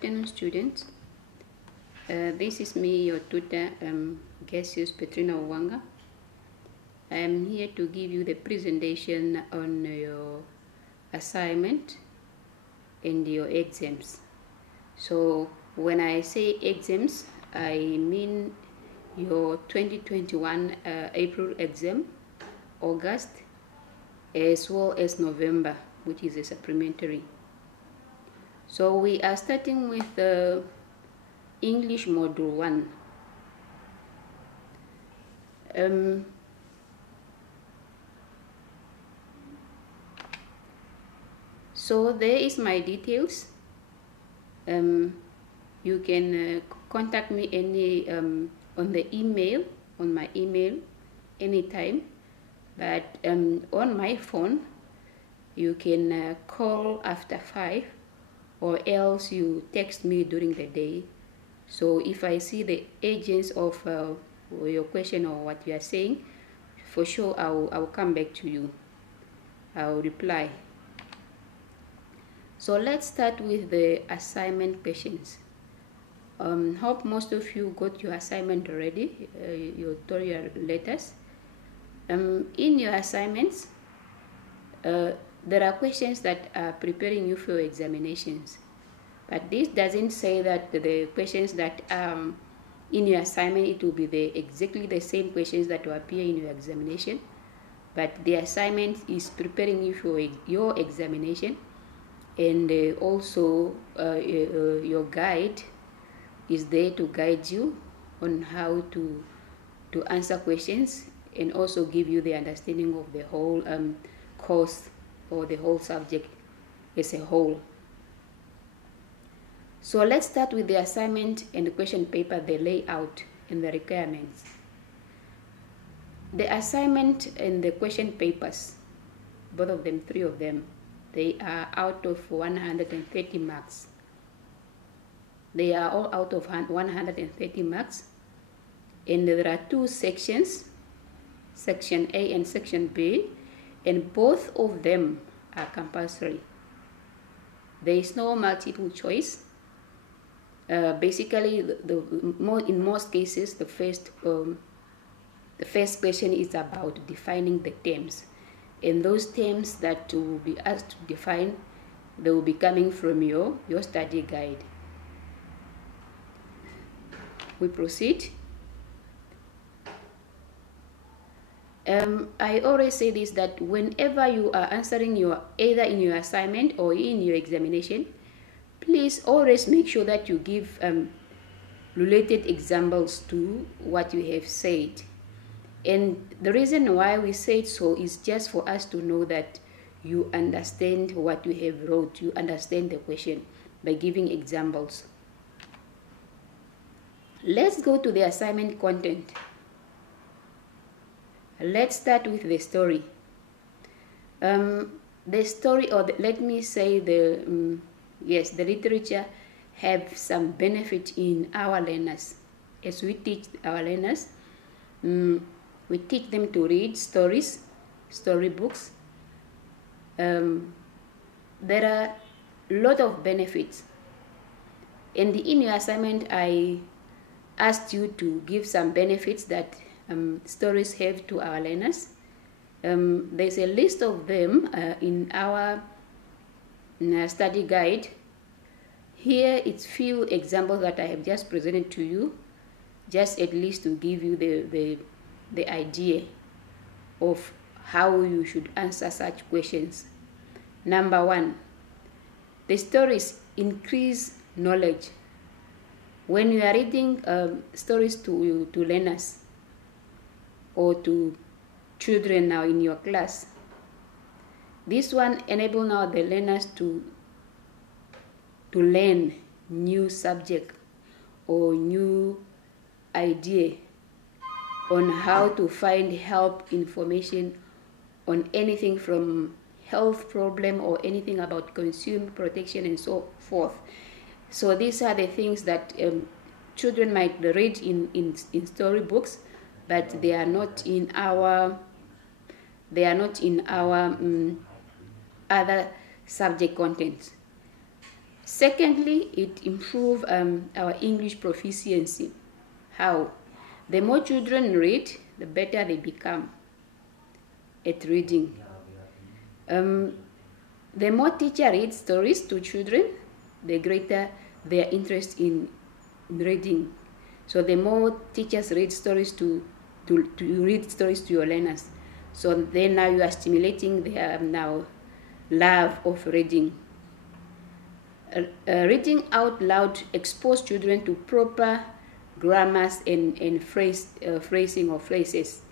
afternoon, students. This is me, your tutor, Gesius Petrina Wanga. I am here to give you the presentation on your assignment and your exams. So when I say exams, I mean your 2021 April exam, August, as well as November, which is a supplementary. So we are starting with the English Module 1. So there is my details. You can contact me on the email, on my email, anytime. But on my phone, you can call after 5, or else you text me during the day. So if I see the agents of your question or what you are saying, for sure I will come back to you. I will reply. So let's start with the assignment questions. Hope most of you got your assignment already, your tutorial letters. In your assignments, there are questions that are preparing you for your examinations. But this doesn't say that the questions that are in your assignment, it will be exactly the same questions that will appear in your examination. But the assignment is preparing you for your examination. And also your guide is there to guide you on how to answer questions, and also give you the understanding of the whole course or the whole subject as a whole. So let's start with the assignment and the question paper, the layout and the requirements. The assignment and the question papers, both of them, 3 of them, they are out of 130 marks. They are all out of 130 marks. And there are 2 sections, Section A and Section B, and both of them are compulsory. There is no multiple choice. Basically, in most cases, the first question is about defining the terms. And those terms that will be asked to define, they will be coming from your study guide. We proceed. I always say this, that whenever you are answering either in your assignment or in your examination, please always make sure that you give related examples to what you have said. And the reason why we say so is just for us to know that you understand what you have wrote, you understand the question by giving examples. Let's go to the assignment content. Let's start with the story. The story, or let me say the literature have some benefit in our learners. As we teach our learners, we teach them to read stories, storybooks. There are a lot of benefits. And in your assignment, I asked you to give some benefits that stories have to our learners. There's a list of them in our study guide. Here it's few examples that I have just presented to you, just at least to give you the idea of how you should answer such questions. Number 1, the stories increase knowledge. When you are reading stories to learners or to children now in your class, this one enable now the learners to learn new subject or new idea on how to find help information on anything from health problem or anything about consumer protection and so forth. So these are the things that children might read in storybooks, but they are not in our other subject contents. Secondly, it improves our English proficiency. How? The more children read, the better they become at reading. The more teacher reads stories to children, the greater their interest in reading. So the more teachers read stories to read stories to your learners, so then now you are stimulating their now love of reading. Reading out loud expose children to proper grammars and phrasing or phrases.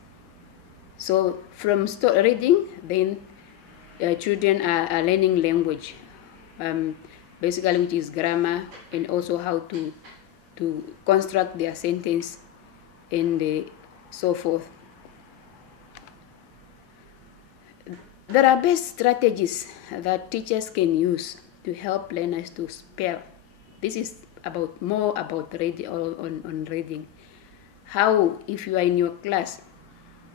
So from reading, then children are learning language, basically, which is grammar, and also how to construct their sentence and so forth. There are best strategies that teachers can use to help learners to spell. This is more about reading on reading. How, if you are in your class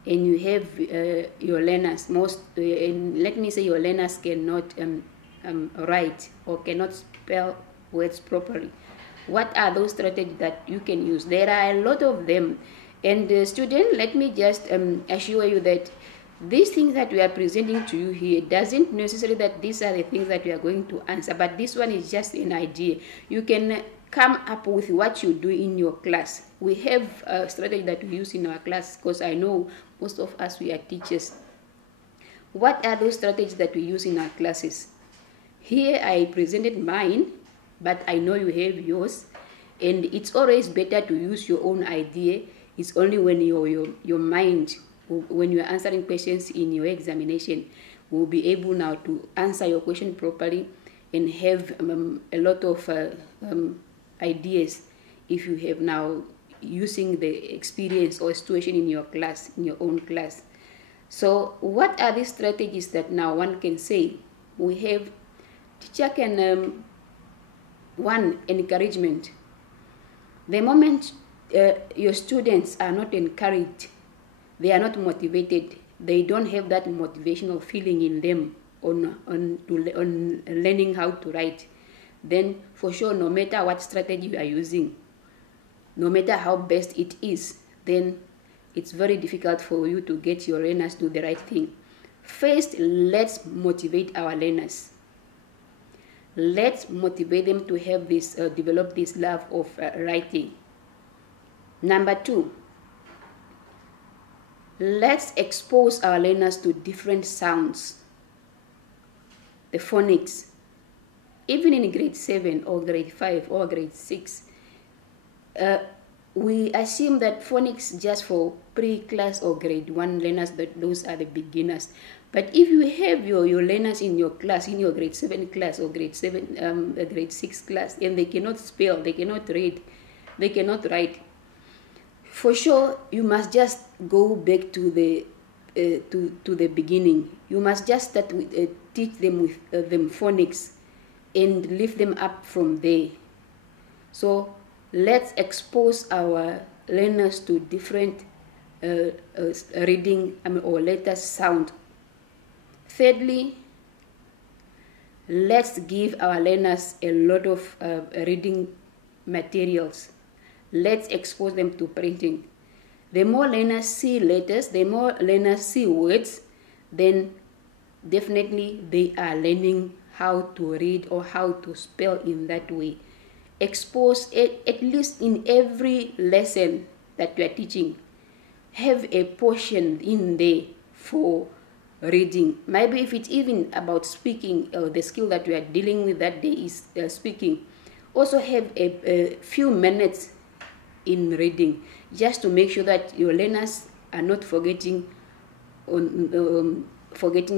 and you have your learners, let me say your learners cannot write or cannot spell words properly, what are those strategies that you can use? There are a lot of them. And student, let me just assure you that these things that we are presenting to you here doesn't necessarily that these are the things that we are going to answer, but this one is just an idea. You can come up with what you do in your class. We have a strategy that we use in our class, because I know most of us, we are teachers. What are those strategies that we use in our classes? Here I presented mine, but I know you have yours, and it's always better to use your own idea. It's only when your mind, when you are answering questions in your examination, will be able now to answer your question properly and have a lot of ideas if you have now using the experience or situation in your class, in your own class. So what are the strategies that now one can say? We have, teacher can, one, encouragement. The moment your students are not encouraged, they are not motivated, they don't have that motivational feeling in them on learning how to write, then for sure, no matter what strategy you are using, no matter how best it is, then it's very difficult for you to get your learners to do the right thing. First, let's motivate our learners. Let's motivate them to have this, develop this love of writing. Number two, let's expose our learners to different sounds, the phonics. Even in grade 7 or grade 5 or grade 6, we assume that phonics just for pre-class or grade 1 learners, that those are the beginners. But if you have your learners in your class, in your grade 7 class or grade 6 class, and they cannot spell, they cannot read, they cannot write, for sure you must just go back to the beginning. You must just start with, teach them with them phonics and lift them up from there. So let's expose our learners to different reading or letter sound. Thirdly, let's give our learners a lot of reading materials. Let's expose them to printing. The more learners see letters, the more learners see words, then definitely they are learning how to read or how to spell in that way. Expose it, at least in every lesson that you are teaching, have a portion in there for reading. Maybe if it's even about speaking, the skill that you are dealing with that day is speaking, also have a few minutes in reading, just to make sure that your learners are not forgetting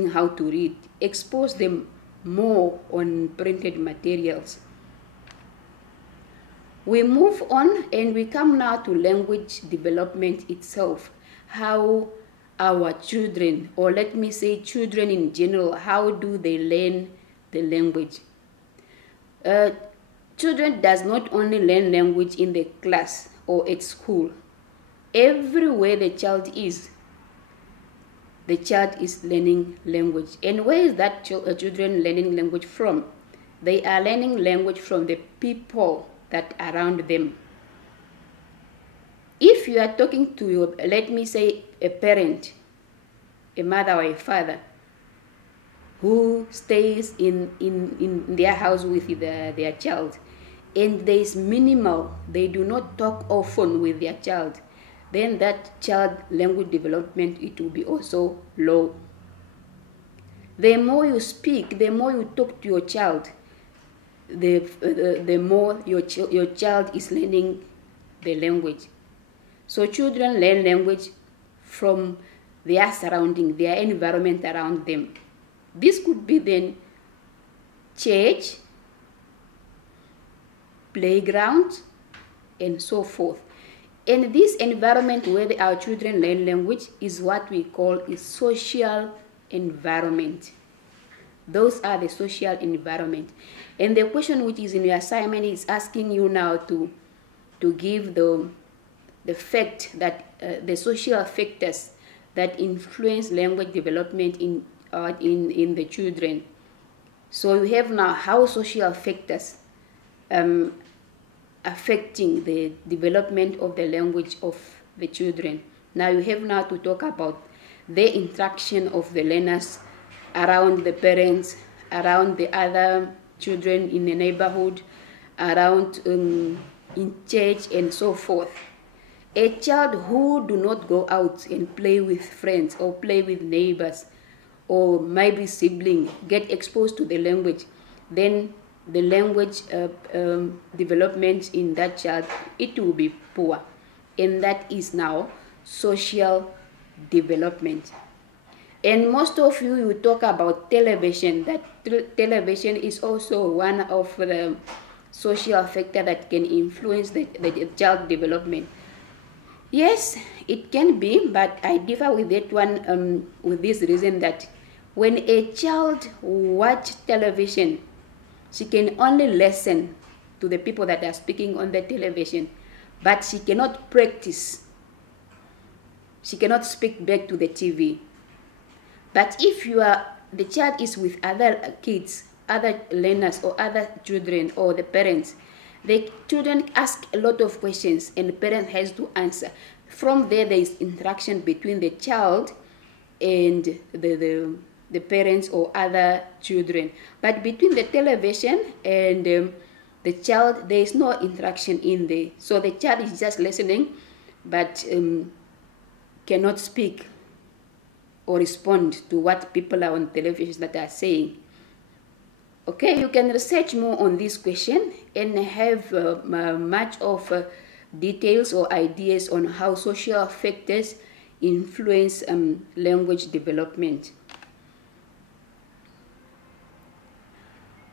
how to read. Expose them more on printed materials. We move on and we come now to language development itself. How our children, or let me say children in general, how do they learn the language? Children does not only learn language in the class or at school. Everywhere the child is learning language. And where is that children learning language from? They are learning language from the people that are around them. If you are talking to your, let me say, a parent, a mother or a father, who stays in their house with their child, and there is minimal, they do not talk often with their child, then that child language development, it will be also low. The more you speak, the more you talk to your child, the more your child is learning the language. So children learn language from their surrounding, their environment around them. This could be then church, playground, and so forth. And this environment where our children learn language is what we call a social environment. Those are the social environment. And the question which is in your assignment is asking you now to give the fact that the social factors that influence language development in the children. So you have now how social factors affecting the development of the language of the children. Now you have now to talk about the interaction of the learners around the parents, around the other children in the neighborhood, around in church, and so forth. A child who do not go out and play with friends or play with neighbors or maybe sibling get exposed to the language, then the language development in that child, it will be poor. And that is now social development. And most of you talk about television, that television is also one of the social factors that can influence the child development. Yes, it can be, but I differ with that one with this reason that when a child watches television, she can only listen to the people that are speaking on the television, but she cannot practice. She cannot speak back to the TV. But if the child is with other kids, other learners, or other children, or the parents, the children ask a lot of questions and the parent has to answer. From there is interaction between the child and the parents or other children. But between the television and the child, there is no interaction in there. So the child is just listening, but cannot speak or respond to what people are on television that are saying. Okay, you can research more on this question and have much of details or ideas on how social factors influence language development.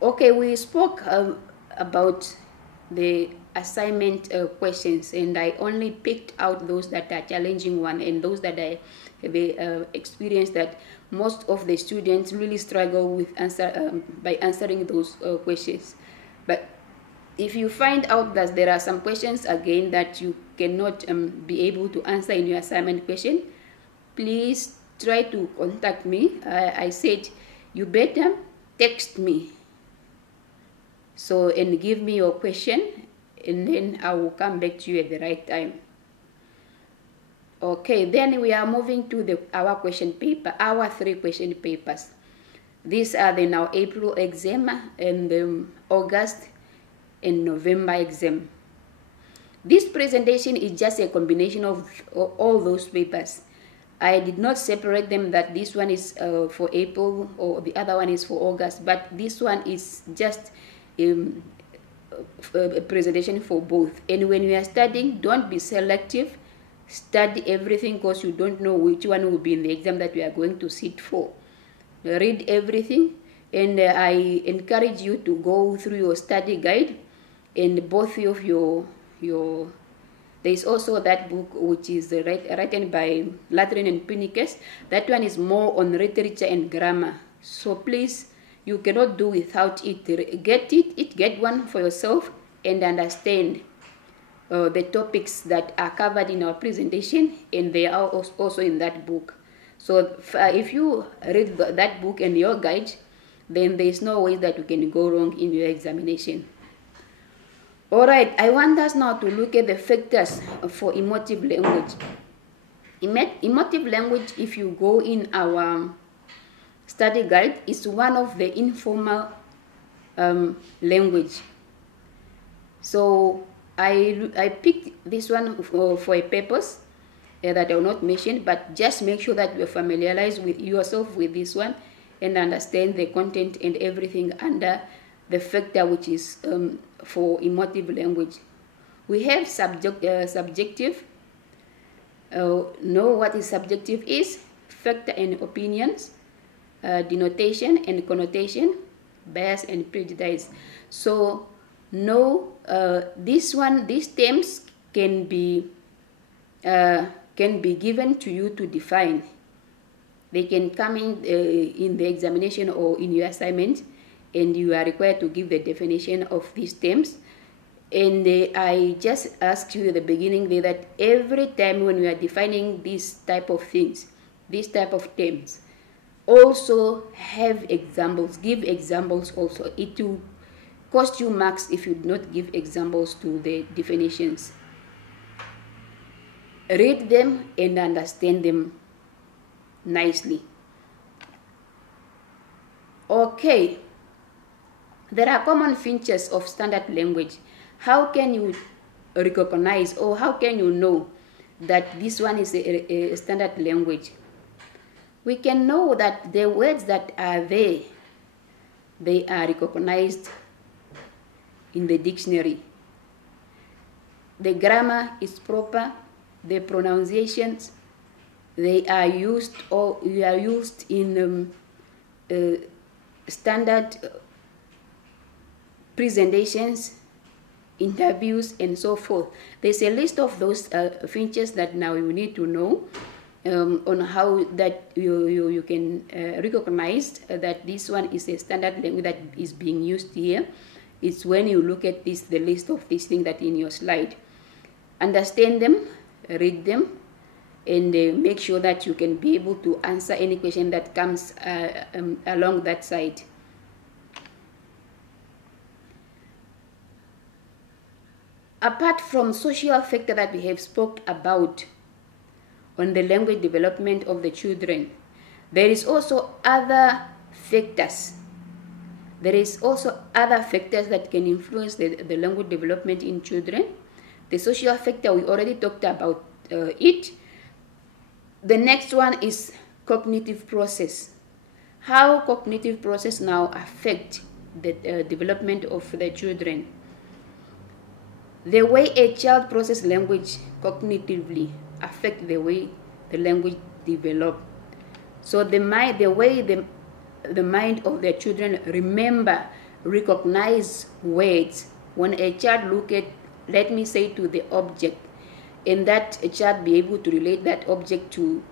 Okay, we spoke about the assignment questions, and I only picked out those that are challenging one and those that I have experienced that most of the students really struggle with by answering those questions. But if you find out that there are some questions again that you cannot be able to answer in your assignment question, please try to contact me. I said you better text me. So, and give me your question, and then I will come back to you at the right time. Okay, then we are moving to our question paper, our 3 question papers. These are the now April exam and August and November exam. This presentation is just a combination of all those papers. I did not separate them that this one is for April or the other one is for August, but this one is just a presentation for both. And when you are studying, don't be selective. Study everything because you don't know which one will be in the exam that you are going to sit for. Read everything, and I encourage you to go through your study guide and both of your there is also that book which is written by Latrin and Pinicus. That one is more on literature and grammar. So please, you cannot do without it. Get one for yourself and understand the topics that are covered in our presentation, and they are also in that book. So if you read that book and your guide, then there is no way that you can go wrong in your examination. All right, I want us now to look at the factors for emotive language. Emotive language, if you go in our study guide, is one of the informal language. So I picked this one for a purpose that I will not mention, but just make sure that you familiarize with yourself with this one and understand the content and everything under the factor which is for emotive language. We have subjective. Know what is subjective is: factor and opinions, denotation and connotation, bias and prejudice. So no, these terms can be given to you to define. They can come in the examination or in your assignment, and you are required to give the definition of these terms. And I just asked you at the beginning there that every time when we are defining these type of things, these type of terms, also have examples, give examples also. It will cost you marks if you do not give examples to the definitions. Read them and understand them nicely. Okay, there are common features of standard language. How can you recognize, or how can you know that this one is a standard language? We can know that the words that are there, they are recognized in the dictionary. The grammar is proper, the pronunciations, they are used, or we are used in standard presentations, interviews, and so forth. There's a list of those features that now you need to know on how that you can recognize that this one is a standard language that is being used here. It's when you look at this, the list of these things that in your slide. Understand them, read them, and make sure that you can be able to answer any question that comes along that side. Apart from social factor that we have spoke about on the language development of the children, there is also other factors. There is also other factors that can influence the language development in children. The social factor, we already talked about it. The next one is cognitive process. How cognitive process now affect the development of the children. The way a child processes language cognitively affect the way the language develops. So the way the mind of the children remember, recognize words. When a child look at, let me say, to the object, and that a child be able to relate that object to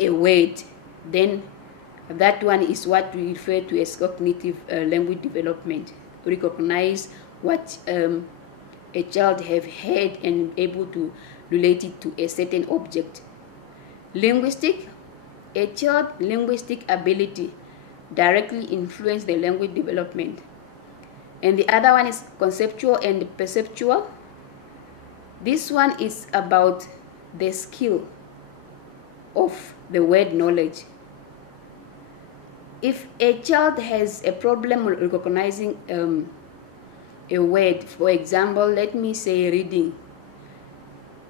a word, then that one is what we refer to as cognitive language development. Recognize what a child have heard and able to relate it to a certain object. Linguistic, a child's linguistic ability directly influence the language development. And the other one is conceptual and perceptual. This one is about the skill of the word knowledge. If a child has a problem recognizing a word, for example, let me say reading,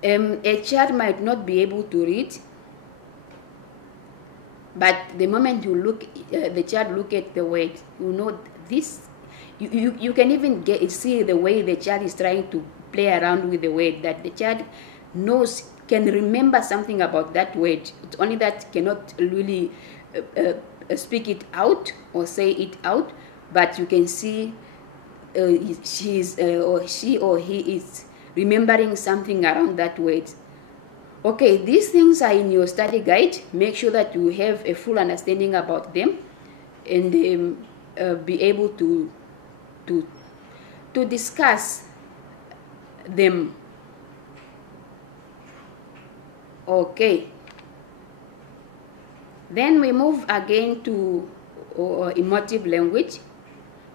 a child might not be able to read, but the moment you look, the child look at the word, you know this. You can even see the way the child is trying to play around with the word, that the child knows, can remember something about that word. It's only that cannot really speak it out or say it out, but you can see she or he is remembering something around that word. Okay, these things are in your study guide. Make sure that you have a full understanding about them and be able to discuss them. Okay. Then we move again to or emotive language,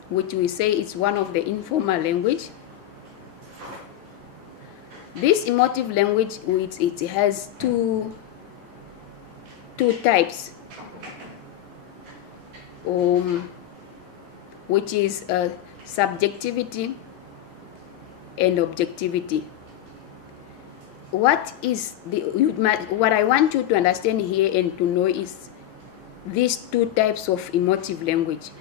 which we say is one of the informal language. This emotive language, it has two types, which is subjectivity and objectivity. What I want you to understand here and to know is these two types of emotive language.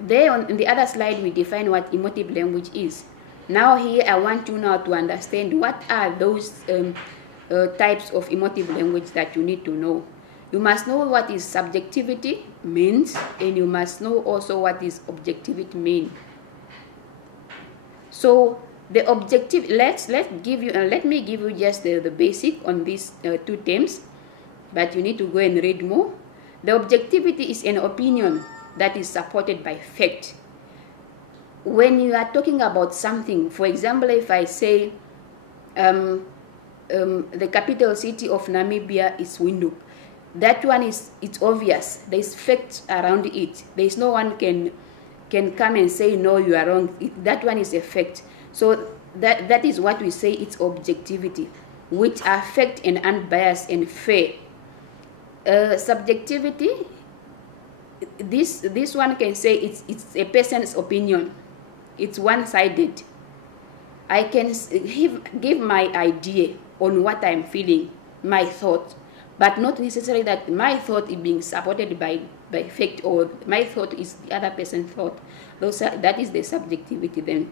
There on the other slide we define what emotive language is. Now here I want you now to understand what are those types of emotive language that you need to know. You must know what is subjectivity means, and you must know also what is objectivity mean. So the objective, let me give you just the basic on these two terms, but you need to go and read more. The objectivity is an opinion that is supported by fact. When you are talking about something, for example, if I say the capital city of Namibia is Windhoek, that one it's obvious. There is fact around it. There is no one can come and say no, you are wrong. That one is a fact. So that is what we say, it's objectivity, which are fact and unbiased and fair. Subjectivity, this one can say it's a person's opinion. It's one-sided. I can give my idea on what I'm feeling, my thought, but not necessarily that my thought is being supported by fact, or my thought is the other person's thought. That is the subjectivity then.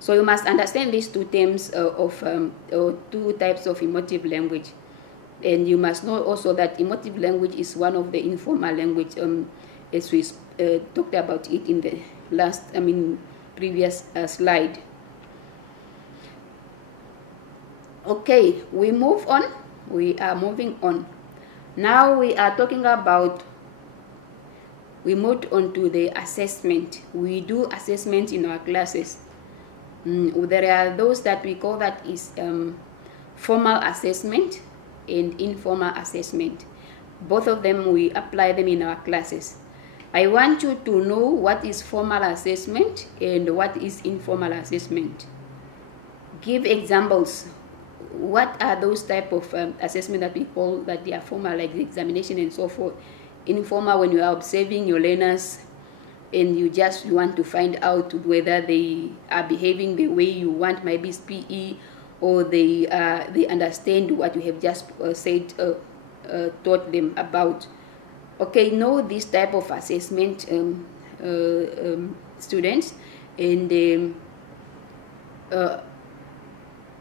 So you must understand these two terms or two types of emotive language. And you must know also that emotive language is one of the informal language, as we talked about it in the previous slide. Okay, we move on. We are moving on. Now we are talking about, we moved on to the assessment. We do assessment in our classes. There are those that we call that is formal assessment and informal assessment. Both of them, we apply them in our classes. I want you to know what is formal assessment and what is informal assessment. Give examples. What are those type of assessment that we call that they are formal, like the examination and so forth? Informal, when you are observing your learners and you want to find out whether they are behaving the way you want, maybe it's PE, or they understand what you have just taught them about. Okay, know this type of assessment, students, and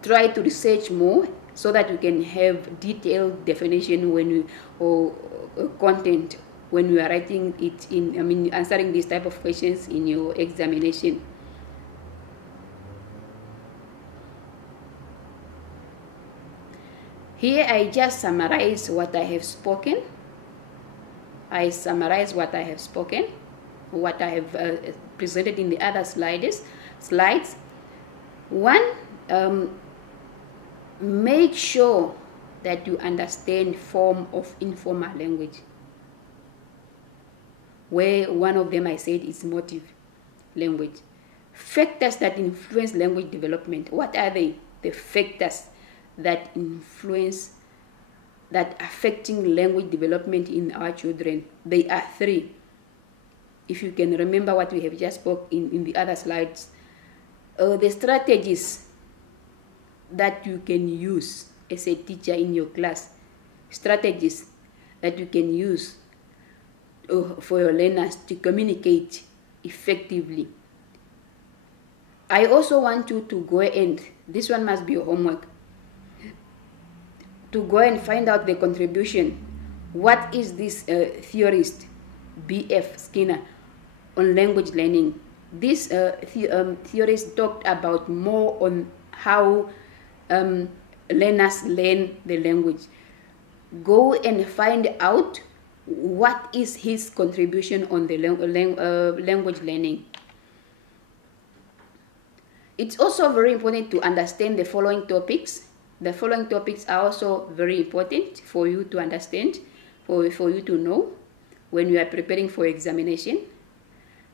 try to research more so that you can have detailed definition when you, or content when you are writing it in, answering these type of questions in your examination. Here I just summarize what I have spoken. I summarize what I have spoken, what I have presented in the other slides. One, make sure that you understand form of informal language, where one of them I said is motive language. Factors that influence language development. What are they? The factors that influence, that affecting language development in our children. They are three. If you can remember what we have just spoke in the other slides. The strategies that you can use as a teacher in your class. Strategies that you can use for your learners to communicate effectively. I also want you to go and, this one must be your homework, to go and find out the contribution. What is this theorist, B.F. Skinner, on language learning? This theorist talked about more on how learners learn the language. Go and find out what is his contribution on the language learning. It's also very important to understand the following topics. The following topics are also very important for you to understand, for you to know. when you are preparing for examination.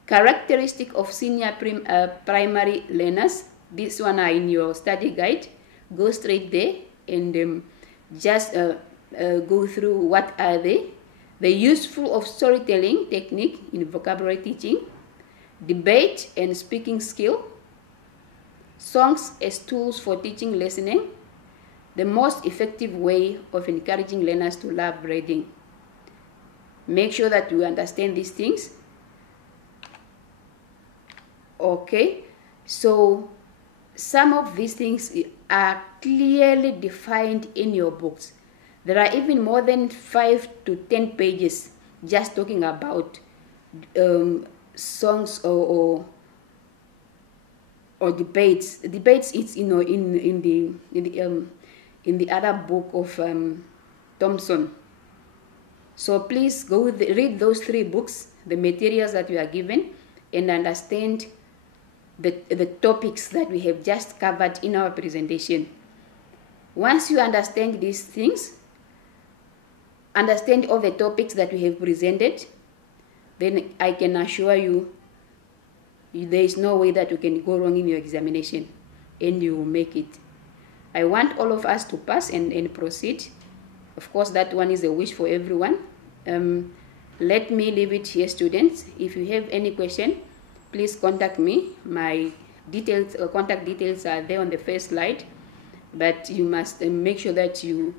Characteristic of senior primary learners. This one are in your study guide. Go straight there and just go through what are they. The useful of storytelling technique in vocabulary teaching. Debate and speaking skill. Songs as tools for teaching listening. The most effective way of encouraging learners to love reading. Make sure that you understand these things. Okay, so some of these things are clearly defined in your books. There are even more than 5 to 10 pages just talking about songs or debates. Debates is in the other book of Thompson. So please go read those 3 books, the materials that you are given, and understand the topics that we have just covered in our presentation. Once you understand these things, understand all the topics that we have presented, then I can assure you there is no way that you can go wrong in your examination and you will make it. I want all of us to pass and proceed. Of course, that one is a wish for everyone. Let me leave it here, students. If you have any question, please contact me. My details, contact details are there on the first slide, but you must make sure that you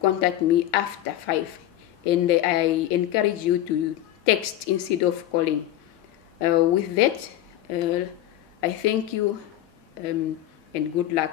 contact me after 5, and I encourage you to text instead of calling. With that, I thank you and good luck.